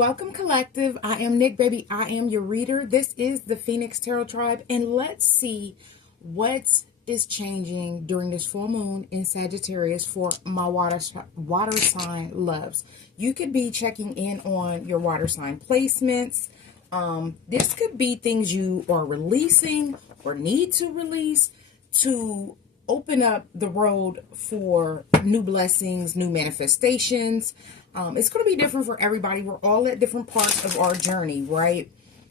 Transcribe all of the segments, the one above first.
Welcome, collective. I am Nick, baby. I am your reader. This is the Phoenix Tarot Tribe, and let's see what is changing during this full moon in Sagittarius for my water sign loves. You could be checking in on your water sign placements. This could be things you are releasing or need to release to open up the road for new blessings, new manifestations. It's going to be different for everybody. We're all at different parts of our journey, right?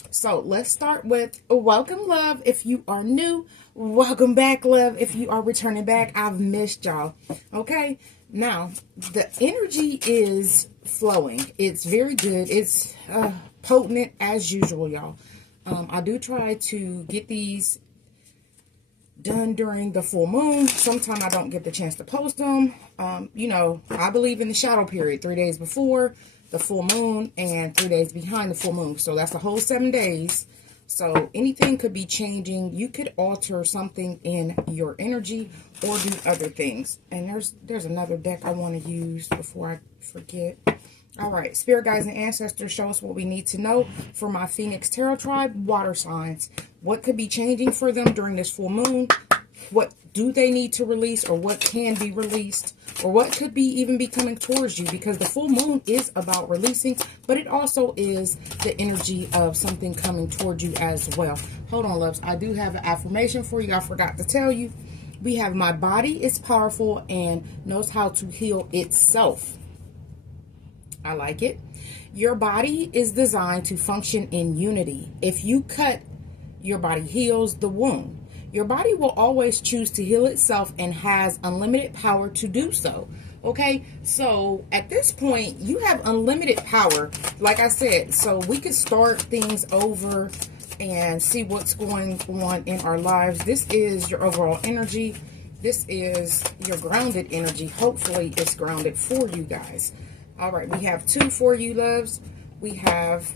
So let's start with welcome, love. If you are new, welcome back, love. If you are returning back, I've missed y'all. Okay, now the energy is flowing. It's very good. It's potent as usual, y'all. I do try to get these done during the full moon. Sometimes I don't get the chance to post them. You know, I believe in the shadow period, 3 days before the full moon and 3 days behind the full moon. So that's a whole 7 days. So anything could be changing. You could alter something in your energy or do other things. And there's another deck I want to use before I forget. All right, spirit guides and ancestors, show us what we need to know for my Phoenix Tarot Tribe water signs. What could be changing for them during this full moon? What do they need to release, or what can be released, or what could be even be coming towards you? Because the full moon is about releasing, but it also is the energy of something coming towards you as well. Hold on, loves. I do have an affirmation for you. I forgot to tell you. We have my body is powerful and knows how to heal itself. I like it. Your body is designed to function in unity. If you cut, your body heals the wound. Your body will always choose to heal itself and has unlimited power to do so. Okay, so at this point, you have unlimited power, like I said, so we could start things over and see what's going on in our lives. This is your overall energy. This is your grounded energy. Hopefully, it's grounded for you guys. All right, we have two for you, loves. We have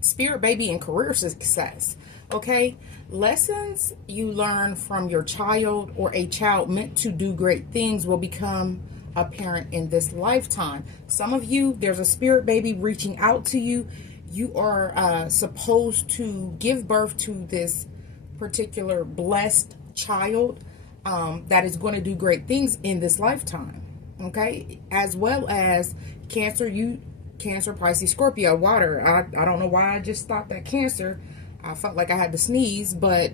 spirit baby and career success. Okay, lessons you learn from your child or a child meant to do great things will become apparent in this lifetime. Some of you, there's a spirit baby reaching out to you. You are supposed to give birth to this particular blessed child that is going to do great things in this lifetime. Okay, as well as Cancer, Cancer, Pisces, Scorpio, water. I don't know why I just stopped at Cancer. I felt like I had to sneeze, but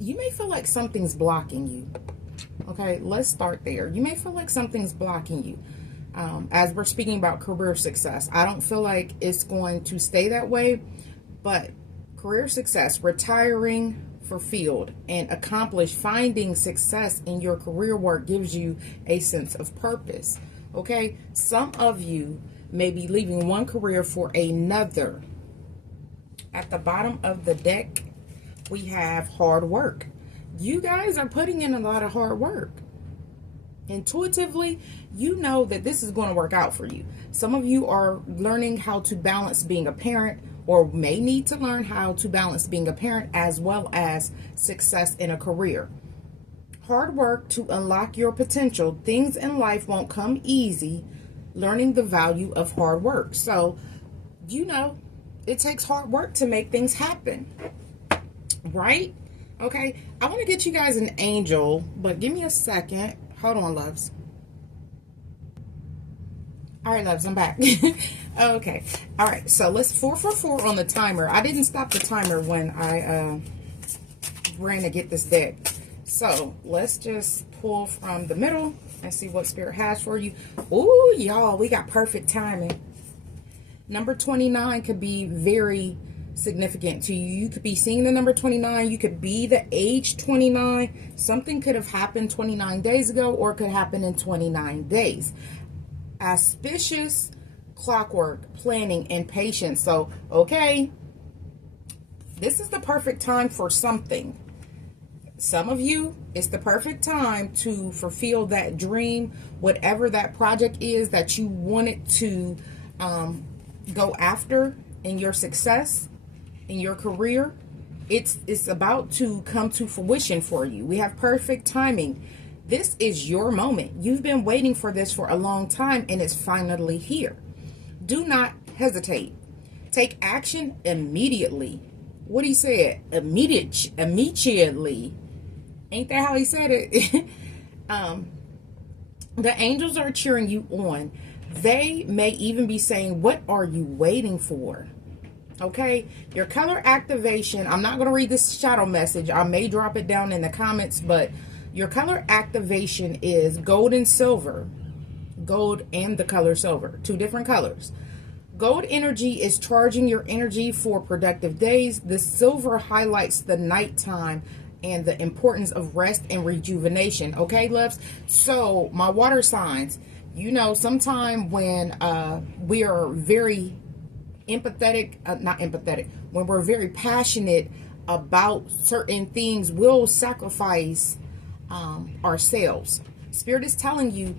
you may feel like something's blocking you. Okay, let's start there. You may feel like something's blocking you. As we're speaking about career success, I don't feel like it's going to stay that way, but career success, retiring, fulfilled and accomplished, finding success in your career work gives you a sense of purpose. Okay, some of you may be leaving one career for another. At the bottom of the deck, we have hard work. You guys are putting in a lot of hard work. Intuitively, you know that this is going to work out for you. Some of you are learning how to balance being a parent, or may need to learn how to balance being a parent as well as success in a career. Hard work to unlock your potential. Things in life won't come easy. Learning the value of hard work. So, you know, it takes hard work to make things happen. Right? Okay. I want to get you guys an angel, but give me a second. Hold on, loves. All right, loves, I'm back. Okay. All right. So let's 444 on the timer. I didn't stop the timer when I ran to get this deck. So let's just pull from the middle and see what Spirit has for you. Ooh, y'all, we got perfect timing. Number 29 could be very significant to you. You could be seeing the number 29. You could be the age 29. Something could have happened 29 days ago, or it could happen in 29 days. Auspicious, clockwork, planning, and patience. So, okay, this is the perfect time for something. Some of you, it's the perfect time to fulfill that dream, whatever that project is that you wanted to go after in your success, in your career. It's about to come to fruition for you. We have perfect timing. This is your moment. You've been waiting for this for a long time, and it's finally here. Do not hesitate. Take action immediately. What he said, immediately. Ain't that how he said it? The angels are cheering you on. They may even be saying, what are you waiting for? Okay, your color activation, I'm not going to read this shadow message. I may drop it down in the comments, but your color activation is gold and silver. Gold and the color silver, 2 different colors. Gold energy is charging your energy for productive days. The silver highlights the nighttime and the importance of rest and rejuvenation. Okay, loves? So, my water signs, you know, sometime when we are very when we're very passionate about certain things, we'll sacrifice ourselves. Spirit is telling you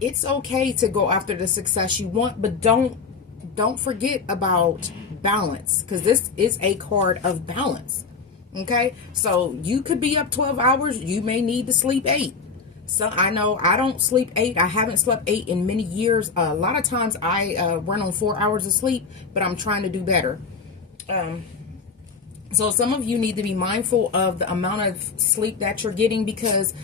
it's okay to go after the success you want, but don't forget about balance, because this is a card of balance. Okay, so you could be up 12 hours, you may need to sleep 8. So I know I don't sleep 8. I haven't slept 8 in many years. A lot of times I run on 4 hours of sleep, but I'm trying to do better. So some of you need to be mindful of the amount of sleep that you're getting, because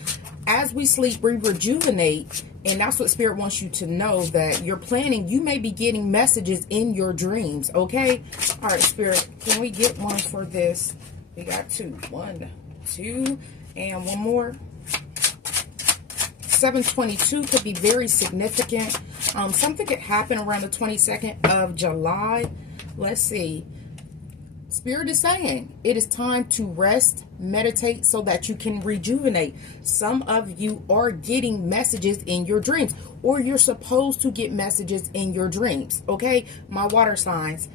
as we sleep, we rejuvenate. And that's what Spirit wants you to know, that you're planning. You may be getting messages in your dreams. Okay. All right, Spirit, can we get one for this? We got 2. 1, 2, and one more. 7/22 could be very significant. Something could happen around the 22nd of July. Let's see. Spirit is saying it is time to rest, meditate, so that you can rejuvenate. Some of you are getting messages in your dreams, or you're supposed to get messages in your dreams. Okay, my water signs.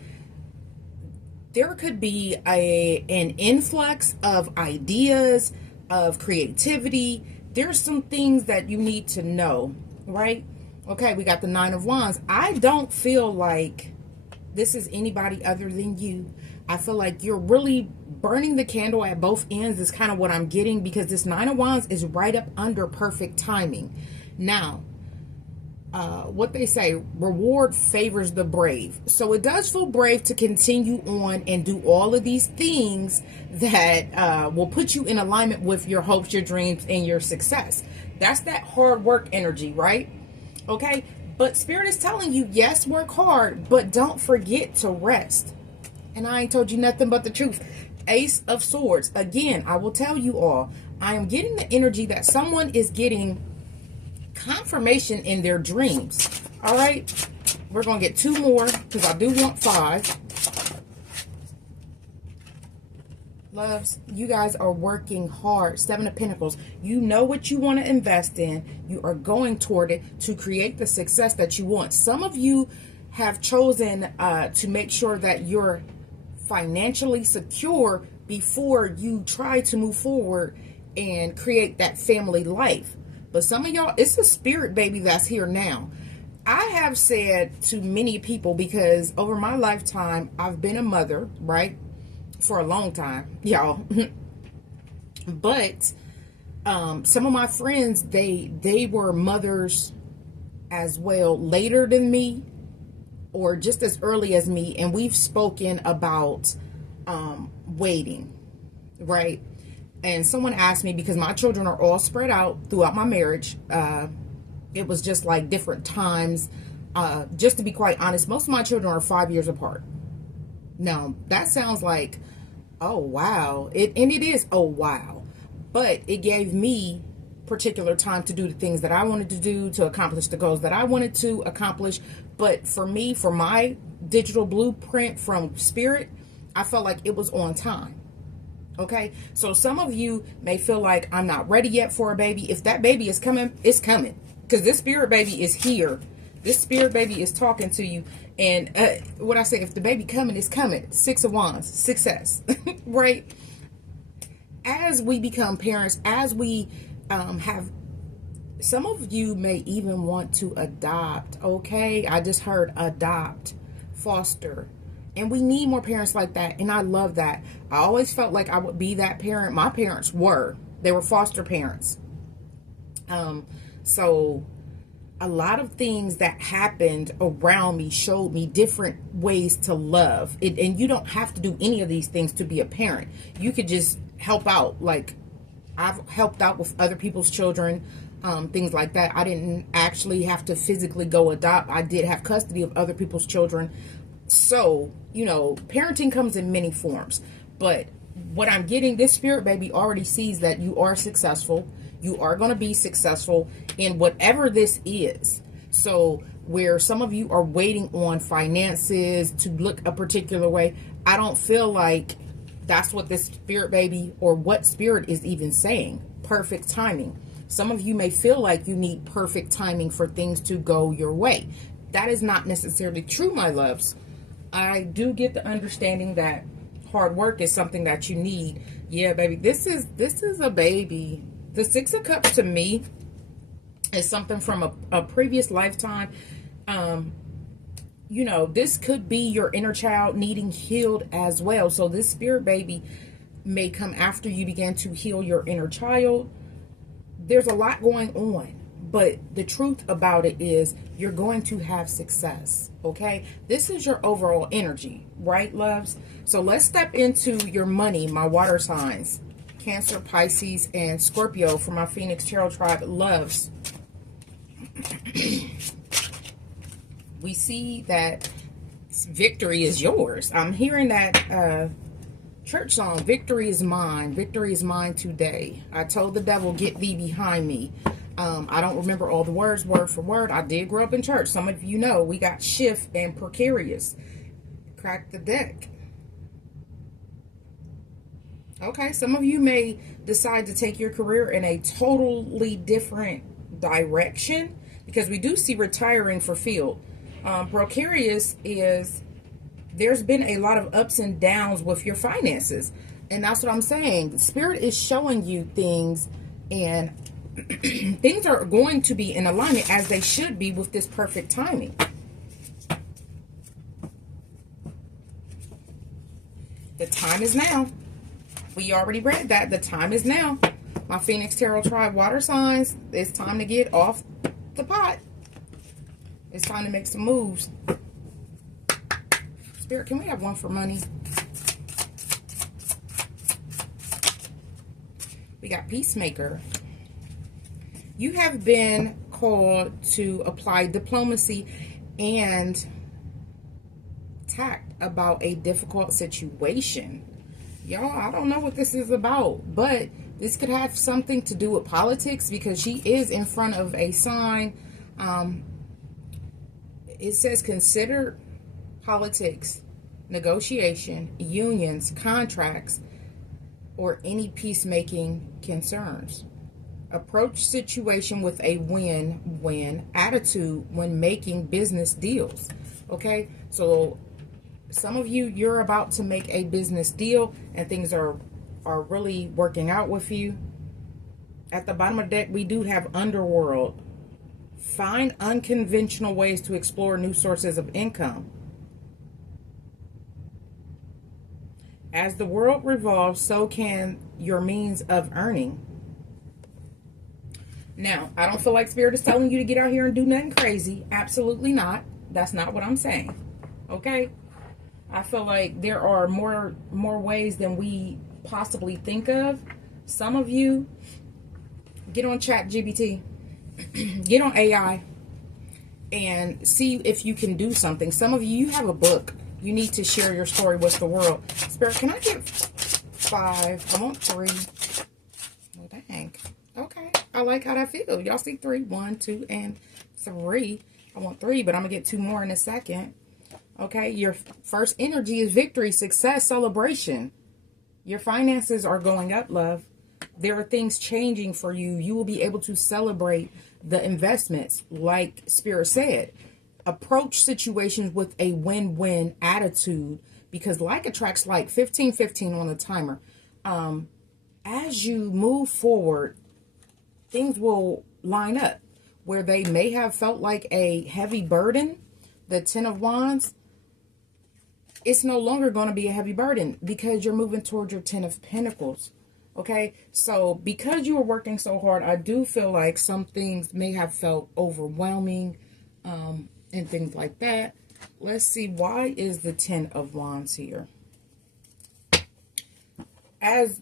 There could be an influx of ideas, of creativity. There's some things that you need to know, right? Okay, we got the 9 of Wands. I don't feel like this is anybody other than you. I feel like you're really burning the candle at both ends is kind of what I'm getting, because this 9 of Wands is right up under perfect timing. Now, what they say, reward favors the brave. So it does feel brave to continue on and do all of these things that will put you in alignment with your hopes, your dreams, and your success. That's that hard work energy, right? Okay, but Spirit is telling you, yes, work hard, but don't forget to rest. And I ain't told you nothing but the truth. Ace of Swords. Again, I will tell you all, I am getting the energy that someone is getting confirmation in their dreams. All right, we're going to get 2 more, because I do want 5. Loves, you guys are working hard. 7 of Pentacles. You know what you want to invest in. You are going toward it to create the success that you want. Some of you have chosen to make sure that you're financially secure before you try to move forward and create that family life. But some of y'all, it's a spirit baby that's here now. I have said to many people, because over my lifetime, I've been a mother, right? For a long time, y'all. But some of my friends, they were mothers as well, later than me, or just as early as me. And we've spoken about waiting, right? And someone asked me, because my children are all spread out throughout my marriage. It was just like different times. Just to be quite honest, most of my children are 5 years apart. Now, that sounds like, oh, wow. And it is, oh, wow. But it gave me particular time to do the things that I wanted to do, to accomplish the goals that I wanted to accomplish. But for me, for my digital blueprint from Spirit, I felt like it was on time. Okay, so some of you may feel like, I'm not ready yet for a baby. If that baby is coming, it's coming. Because this spirit baby is here. This spirit baby is talking to you. And what I say, if the baby coming, it's coming. 6 of Wands, success, right? As we become parents, as we have, some of you may even want to adopt, okay? I just heard adopt, foster. And we need more parents like that. And I love that. I always felt like I would be that parent. My parents were. They were foster parents. So a lot of things that happened around me showed me different ways to love it, and you don't have to do any of these things to be a parent. You could just help out. Like, I've helped out with other people's children, things like that. I didn't actually have to physically go adopt. I did have custody of other people's children. So, you know, parenting comes in many forms. But what I'm getting, this spirit baby already sees that you are successful. You are going to be successful in whatever this is. So where some of you are waiting on finances to look a particular way, I don't feel like that's what this spirit baby, or what spirit is even saying. Perfect timing. Some of you may feel like you need perfect timing for things to go your way. That is not necessarily true, my loves. I do get the understanding that hard work is something that you need. Yeah, baby, this is a baby. The Six of Cups to me is something from a previous lifetime. You know, this could be your inner child needing healed as well. So this spirit baby may come after you begin to heal your inner child. There's a lot going on. But the truth about it is you're going to have success, okay? This is your overall energy, right, loves? So let's step into your money, my water signs. Cancer, Pisces, and Scorpio for my Phoenix Tarot Tribe loves. We see that victory is yours. I'm hearing that church song, victory is mine. Victory is mine today. I told the devil, get thee behind me. I don't remember all the words word for word. I did grow up in church. Some of you know we got shift and precarious. Crack the deck. Okay, some of you may decide to take your career in a totally different direction, because we do see retiring for field. Precarious is, there's been a lot of ups and downs with your finances. And that's what I'm saying. Spirit is showing you things, and things are going to be in alignment as they should be with this perfect timing. The time is now. We already read that. The time is now. My Phoenix Tarot Tribe water signs, it's time to get off the pot. It's time to make some moves. Spirit, can we have one for money? We got Peacemaker. You have been called to apply diplomacy and tact about a difficult situation. Y'all, I don't know what this is about, but this could have something to do with politics, because she is in front of a sign. It says consider politics, negotiation, unions, contracts, or any peacemaking concerns. Approach situation with a win-win attitude when making business deals. Okay, so some of you, you're about to make a business deal and things are really working out with you. At the bottom of the deck, we do have Underworld. Find unconventional ways to explore new sources of income. As the world revolves, so can your means of earning. Now, I don't feel like Spirit is telling you to get out here and do nothing crazy. Absolutely not. That's not what I'm saying. Okay? I feel like there are more ways than we possibly think of. Some of you, get on ChatGPT, get on AI, and see if you can do something. Some of you have a book. You need to share your story with the world. Spirit, can I get 5? I want 3. Oh, dang. Okay. I like how that feels. Y'all see 3? 1, 2, and 3. I want 3, but I'm going to get 2 more in a second. Okay. Your first energy is victory, success, celebration. Your finances are going up, love. There are things changing for you. You will be able to celebrate the investments, like Spirit said. Approach situations with a win-win attitude, because like attracts like. 15 on the timer. As you move forward, things will line up where they may have felt like a heavy burden. The 10 of Wands, it's no longer going to be a heavy burden because you're moving towards your 10 of Pentacles. Okay, so because you were working so hard, I do feel like some things may have felt overwhelming, and things like that. Let's see, why is the Ten of Wands here? As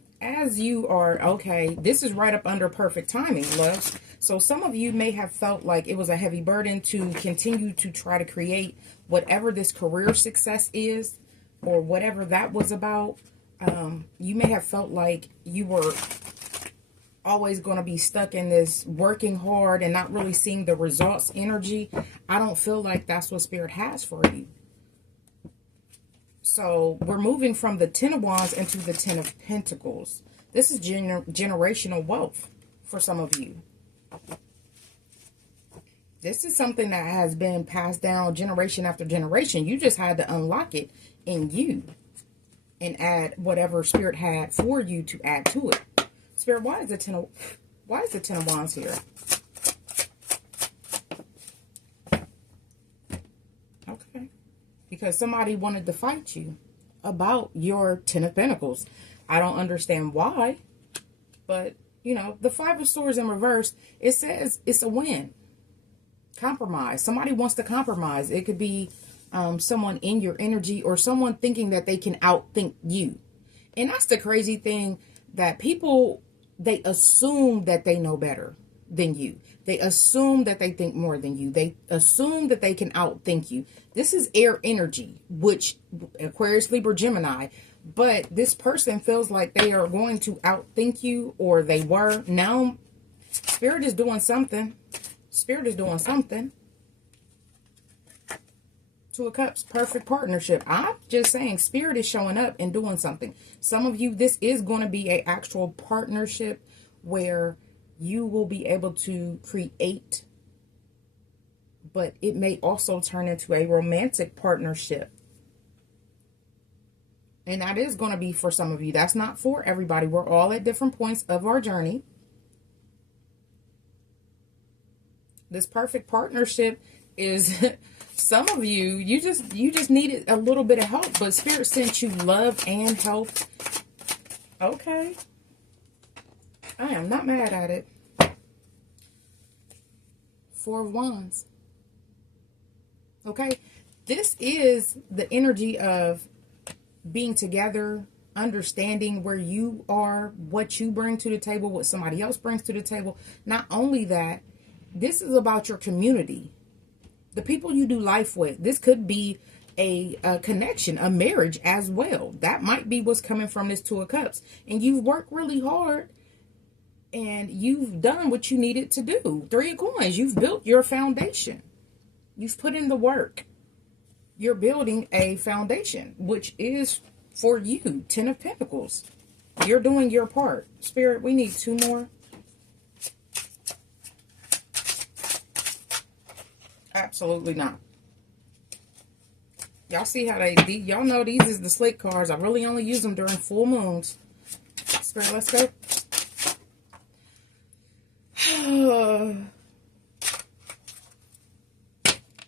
you are, okay, this is right up under perfect timing, loves. So some of you may have felt like it was a heavy burden to continue to try to create whatever this career success is, or whatever that was about. You may have felt like you were always going to be stuck in this working hard and not really seeing the results energy. I don't feel like that's what Spirit has for you. So we're moving from the Ten of Wands into the Ten of Pentacles. This is generational wealth for some of you. This is something that has been passed down generation after generation. You just had to unlock it in you and add whatever Spirit had for you to add to it. Spirit, why is the Ten of Wands here? Okay. Because somebody wanted to fight you about your Ten of Pentacles. I don't understand why, but, you know, the Five of Swords in reverse, it says it's a win. Compromise. Somebody wants to compromise. It could be someone in your energy, or someone thinking that they can outthink you. And that's the crazy thing, that people, they assume that they know better than you. They assume that they think more than you. They assume that they can outthink you. This is air energy, which Aquarius, Libra, Gemini. But this person feels like they are going to outthink you, or they were. Now, Spirit is doing something. Spirit is doing something. Two of Cups, perfect partnership. I'm just saying, Spirit is showing up and doing something. Some of you, this is going to be an actual partnership where you will be able to create, but it may also turn into a romantic partnership. And that is going to be for some of you. That's not for everybody. We're all at different points of our journey. This perfect partnership is some of you, you just needed a little bit of help, but Spirit sent you love and help. Okay. I am not mad at it. Four of Wands. Okay. This is the energy of being together, understanding where you are, what you bring to the table, what somebody else brings to the table. Not only that, this is about your community, the people you do life with. This could be a connection, a marriage as well. That might be what's coming from this Two of Cups. And you've worked really hard and you've done what you needed to do. Three of Coins, you've built your foundation. You've put in the work. You're building a foundation, which is for you. Ten of Pentacles. You're doing your part. Spirit, we need two more. Absolutely not. Y'all see how y'all know these is the slick cards. I really only use them during full moons. Spirit, let's go.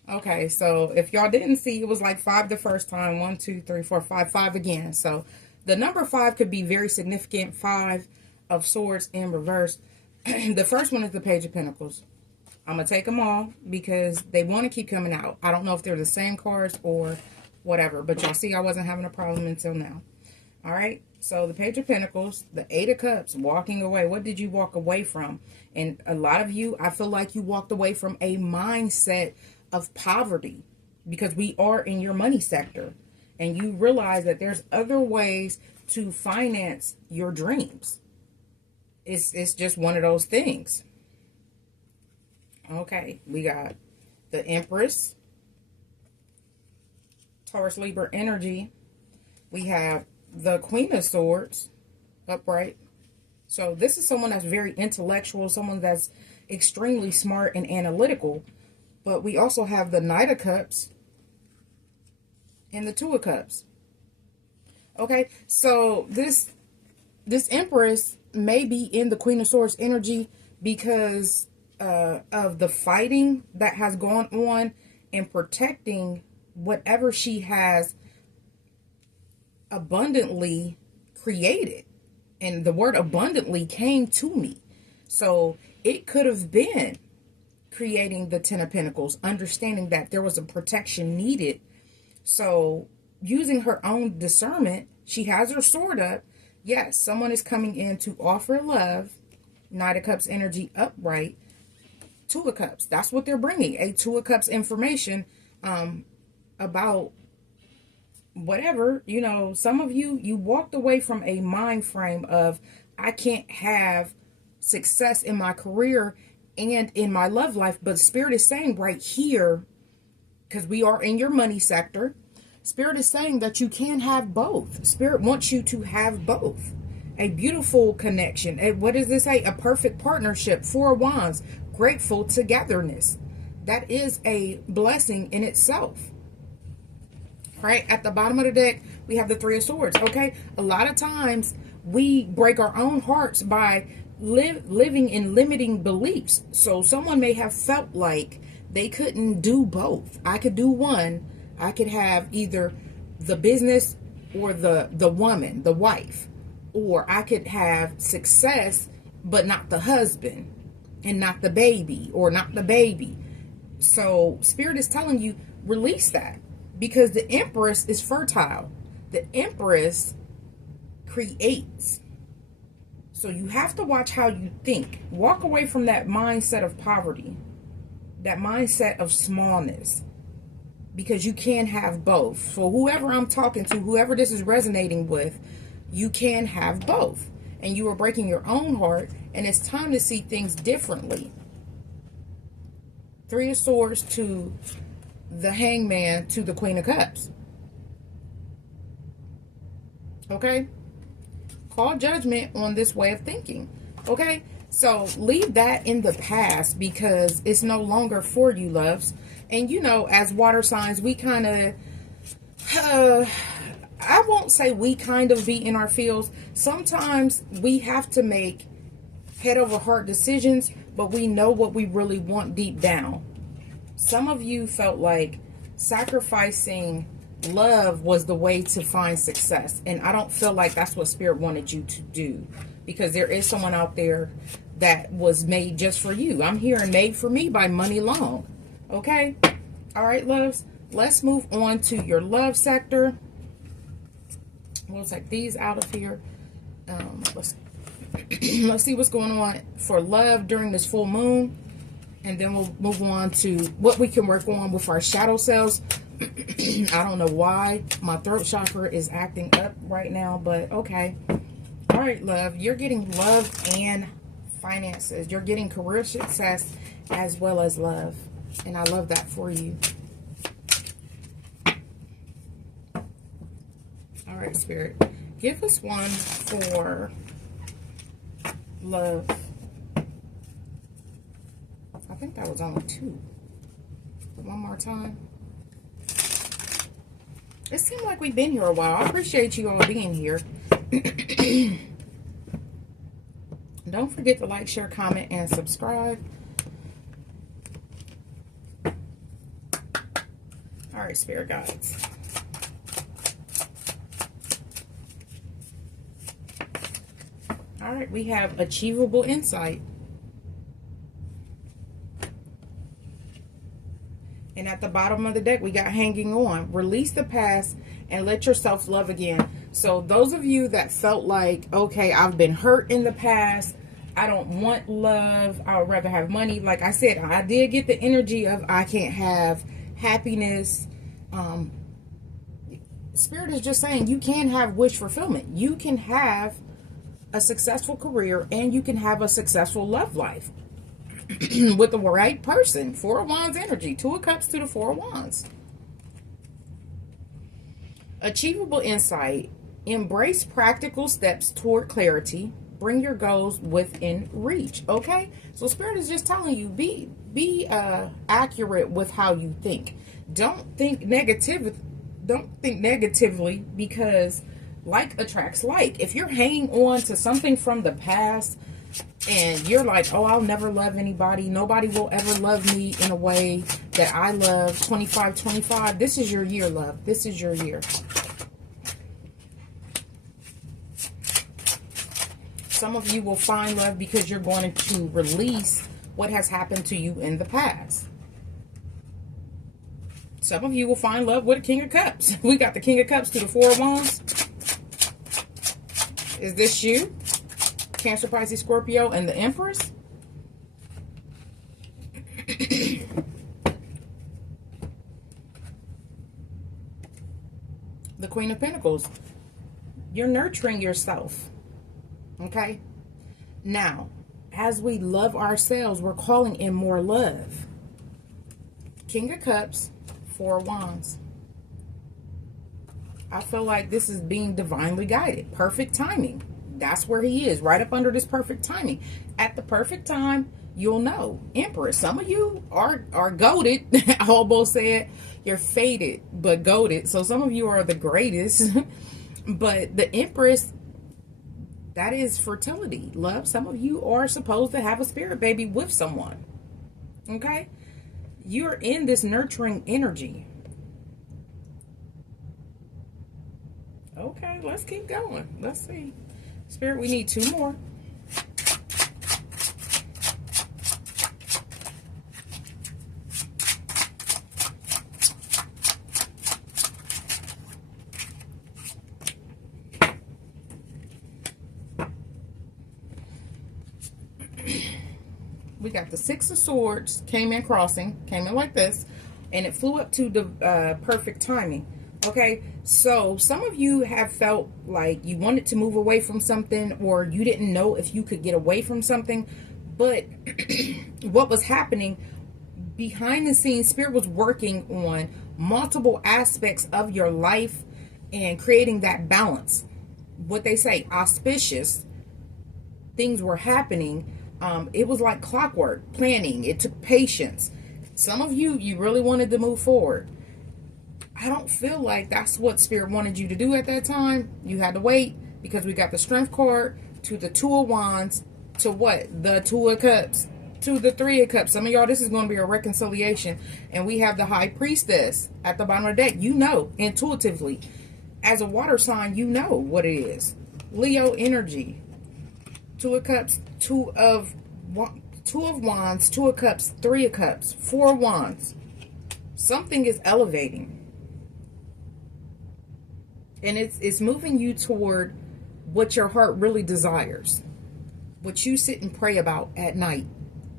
Okay, so if y'all didn't see, it was like 5 the first time. 1, 2, 3, 4, 5. 5 again. So the number 5 could be very significant. 5 of Swords in reverse. The first one is the Page of Pentacles. I'm going to take them all because they want to keep coming out. I don't know if they're the same cards or whatever, but y'all see I wasn't having a problem until now. All right, so the Page of Pentacles, the Eight of Cups, walking away. What did you walk away from? And a lot of you, I feel like you walked away from a mindset of poverty, because we are in your money sector, and you realize that there's other ways to finance your dreams. It's just one of those things. Okay, we got the Empress, Taurus, Libra energy. We have the Queen of Swords upright. So this is someone that's very intellectual, someone that's extremely smart and analytical. But we also have the Knight of Cups and the Two of Cups. Okay, so this Empress may be in the Queen of Swords energy because of the fighting that has gone on and protecting whatever she has abundantly created. And the word abundantly came to me. So it could have been creating the 10 of Pentacles, understanding that there was a protection needed. So using her own discernment, she has her sword up. Yes, someone is coming in to offer love. Knight of Cups energy upright. Two of Cups. That's what they're bringing. A Two of Cups information about whatever. You know, some of you walked away from a mind frame of, I can't have success in my career and in my love life. But Spirit is saying right here, because we are in your money sector, Spirit is saying that you can have both. Spirit wants you to have both. A beautiful connection. And what does this say? A perfect partnership. Four of Wands. Grateful togetherness. That is a blessing in itself. Right? At the bottom of the deck, we have the Three of Swords. Okay? A lot of times, we break our own hearts by living in limiting beliefs. So someone may have felt like they couldn't do both. I could do one. I could have either the business or the woman, the wife. Or I could have success, but not the husband. And not the baby. Or not the baby. So Spirit is telling you, release that. Because the Empress is fertile. The Empress creates. So you have to watch how you think. Walk away from that mindset of poverty. That mindset of smallness. Because you can have both. For whoever I'm talking to, whoever this is resonating with, you can have both. And you are breaking your own heart. And it's time to see things differently. Three of Swords to the Hangman to the Queen of Cups. Okay? Call judgment on this way of thinking. Okay? So leave that in the past because it's no longer for you, loves. And you know, as water signs, we kind of, I won't say we kind of be in our fields. Sometimes we have to make head over heart decisions, but we know what we really want deep down. Some of you felt like sacrificing love was the way to find success. And I don't feel like that's what Spirit wanted you to do. Because there is someone out there that was made just for you. I'm hearing made for me by Money Long. Okay? All right, loves. Let's move on to your love sector. We'll take these out of here. Let's see what's going on for love during this full moon. And then we'll move on to what we can work on with our shadow selves. I don't know why my throat chakra is acting up right now, but okay. All right, love. You're getting love and finances. You're getting career success as well as love. And I love that for you. All right, Spirit. Give us one for love. I think that was only two. One more time. It seemed like we've been here a while. I appreciate you all being here. Don't forget to like, share, comment, and subscribe. All right, Spirit Guides. All right, we have achievable insight. And at the bottom of the deck, we got hanging on. Release the past and let yourself love again. So those of you that felt like, okay, I've been hurt in the past. I don't want love. I would rather have money. Like I said, I did get the energy of I can't have happiness. Spirit is just saying you can have wish fulfillment. You can have a successful career and you can have a successful love life. With the right person. Four of Wands energy. Two of Cups to the Four of Wands. Achievable insight. Embrace practical steps toward clarity. Bring your goals within reach. Okay? So Spirit is just telling you, be accurate with how you think. Don't think negatively because like attracts like. If you're hanging on to something from the past and you're like, oh, I'll never love anybody. Nobody will ever love me in a way that I love. 25-25. This is your year, love. This is your year. Some of you will find love because you're going to release what has happened to you in the past. Some of you will find love with a King of Cups. We got the King of Cups to the Four of Wands. Is this you? Cancer, Pisces, Scorpio, and the Empress? The Queen of Pentacles. You're nurturing yourself. Okay? Now, as we love ourselves, we're calling in more love. King of Cups, Four of Wands. I feel like this is being divinely guided. Perfect timing. That's where he is, right up under this perfect timing. At the perfect time, you'll know. Empress, some of you are goated. Hobo said you're fated, but goated. So some of you are the greatest. But the Empress, that is fertility, love. Some of you are supposed to have a spirit baby with someone. Okay? You're in this nurturing energy. Okay, let's keep going. Let's see. Spirit, we need two more. We got the Six of Swords, came in crossing, came in like this, and it flew up to the perfect timing. Okay, so some of you have felt like you wanted to move away from something, or you didn't know if you could get away from something, but what was happening behind the scenes, Spirit was working on multiple aspects of your life and creating that balance. What they say, auspicious things were happening. It was like clockwork, planning. It took patience. Some of you, you really wanted to move forward. I don't feel like that's what Spirit wanted you to do at that time. You had to wait because we got the Strength card to the Two of Wands to what? The Two of Cups to the Three of Cups. Some of y'all, this is going to be a reconciliation. And we have the High Priestess at the bottom of the deck. You know, intuitively. As a water sign, you know what it is. Leo energy. Two of Cups, Two of Wands, Two of Cups, Three of Cups, Four of Wands. Something is elevating. And it's moving you toward what your heart really desires. What you sit and pray about at night.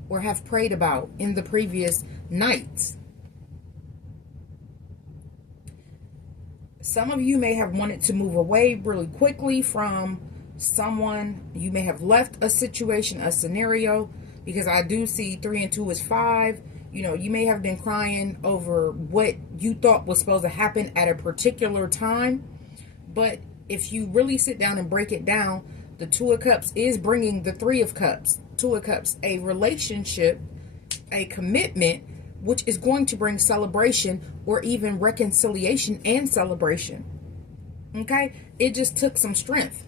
Or have prayed about in the previous nights. Some of you may have wanted to move away really quickly from someone. You may have left a situation, a scenario. Because I do see 3 and 2 is 5. You know, you may have been crying over what you thought was supposed to happen at a particular time. But if you really sit down and break it down, the Two of Cups is bringing the Three of Cups. Two of Cups, a relationship, a commitment, which is going to bring celebration or even reconciliation and celebration. Okay? It just took some strength.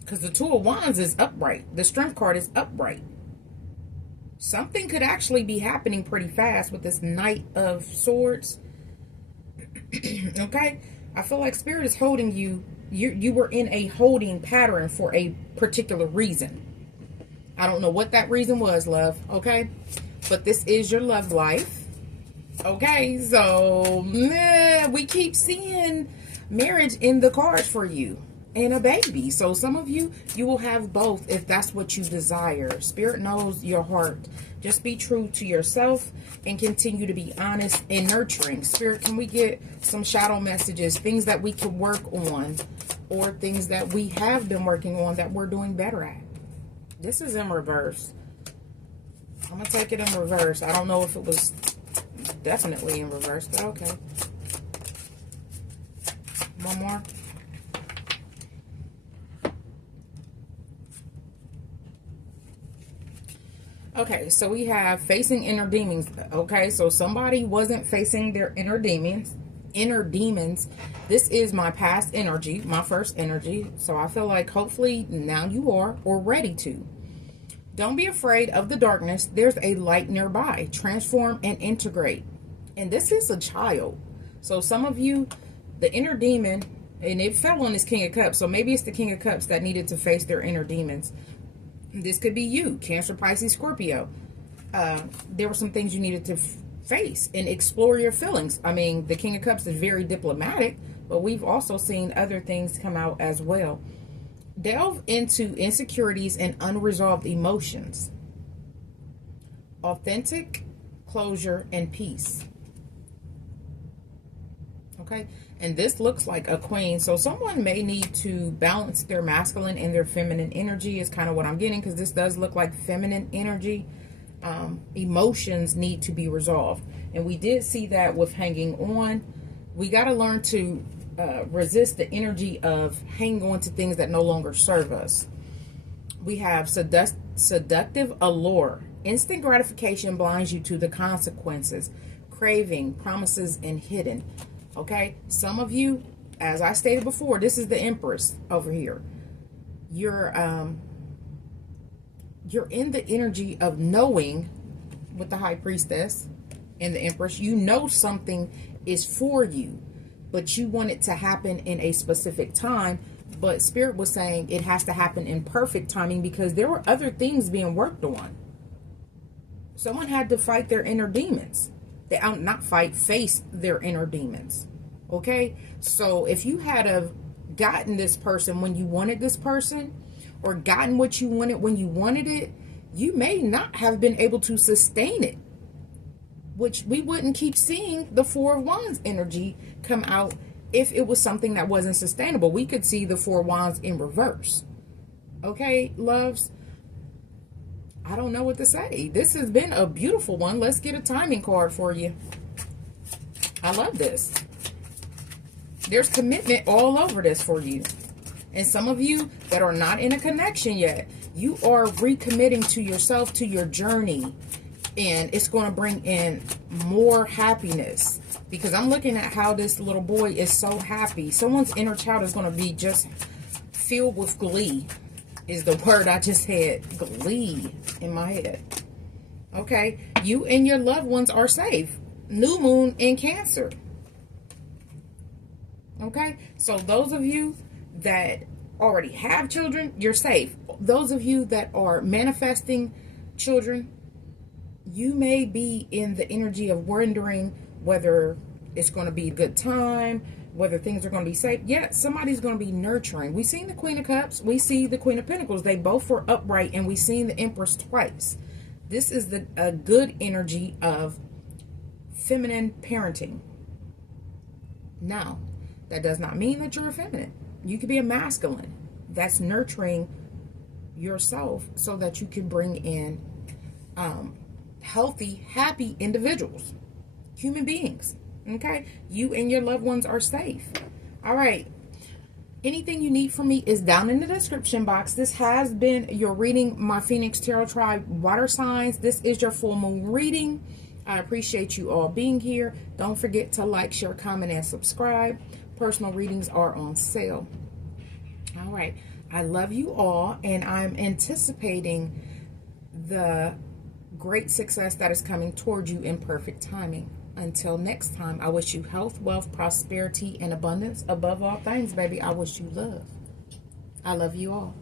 Because the Two of Wands is upright. The Strength card is upright. Something could actually be happening pretty fast with this Knight of Swords. Okay? I feel like Spirit is holding you. You were in a holding pattern for a particular reason. I don't know what that reason was, love. Okay? But this is your love life. Okay? So, we keep seeing marriage in the cards for you. And a baby. So some of you, you will have both if that's what you desire. Spirit knows your heart. Just be true to yourself and continue to be honest and nurturing. Spirit, can we get some shadow messages, things that we can work on, or things that we have been working on that we're doing better at? This is in reverse. I'm going to take it in reverse. I don't know if it was definitely in reverse, but okay. One more. Okay, so we have facing inner demons. Okay, so somebody wasn't facing their inner demons. This is my past energy, my first energy. So I feel like hopefully now you are or ready to. Don't be afraid of the darkness. There's a light nearby. Transform and integrate. And this is a child. So some of you, the inner demon And it fell on this King of Cups. So maybe it's the King of Cups that needed to face their inner demons. This could be you, Cancer, Pisces, Scorpio. There were some things you needed to face and explore your feelings. I mean, the King of Cups is very diplomatic, but we've also seen other things come out as well. Delve into insecurities and unresolved emotions. Authentic closure and peace. Okay, and this looks like a queen, so someone may need to balance their masculine and their feminine energy is kind of what I'm getting, because this does look like feminine energy. Emotions need to be resolved, and we did see that with hanging on. We got to learn to resist the energy of hanging on to things that no longer serve us. We have seductive allure. Instant gratification blinds you to the consequences. Craving, promises, and hidden. Okay, some of you, as I stated before, this is the Empress over here. You're in the energy of knowing with the High Priestess and the Empress. You know something is for you, but you want it to happen in a specific time. But Spirit was saying it has to happen in perfect timing because there were other things being worked on. Someone had to fight their inner demons. Face their inner demons. Okay, so if you had have gotten this person when you wanted this person, or gotten what you wanted when you wanted it, you may not have been able to sustain it, which we wouldn't keep seeing the Four of Wands energy come out if it was something that wasn't sustainable. We could see the Four of Wands in reverse. Okay, loves, I don't know what to say. This has been a beautiful one. Let's get a timing card for you. I love this. There's commitment all over this for you. And some of you that are not in a connection yet, you are recommitting to yourself, to your journey. And it's going to bring in more happiness. Because I'm looking at how this little boy is so happy. Someone's inner child is going to be just filled with glee. Is the word I just had. Glee in my head. Okay. You and your loved ones are safe. New moon in Cancer. Okay. So those of you that already have children, you're safe. Those of you that are manifesting children, you may be in the energy of wondering whether it's going to be a good time, whether things are going to be safe. Yeah, somebody's going to be nurturing. We've seen the Queen of Cups. We see the Queen of Pentacles. They both were upright, and we've seen the Empress twice. This is a good energy of feminine parenting. Now, that does not mean that you're a feminine. You could be a masculine. That's nurturing yourself so that you can bring in healthy, happy individuals, human beings. Okay, you and your loved ones are safe. All right, anything you need from me is down in the description box. This has been your reading, my Phoenix Tarot Tribe water signs. This is your full moon reading. I appreciate you all being here. Don't forget to like, share, comment, and subscribe. Personal readings are on sale. All right, I love you all, and I'm anticipating the great success that is coming toward you in perfect timing. Until next time, I wish you health, wealth, prosperity, and abundance. Above all things, baby, I wish you love. I love you all.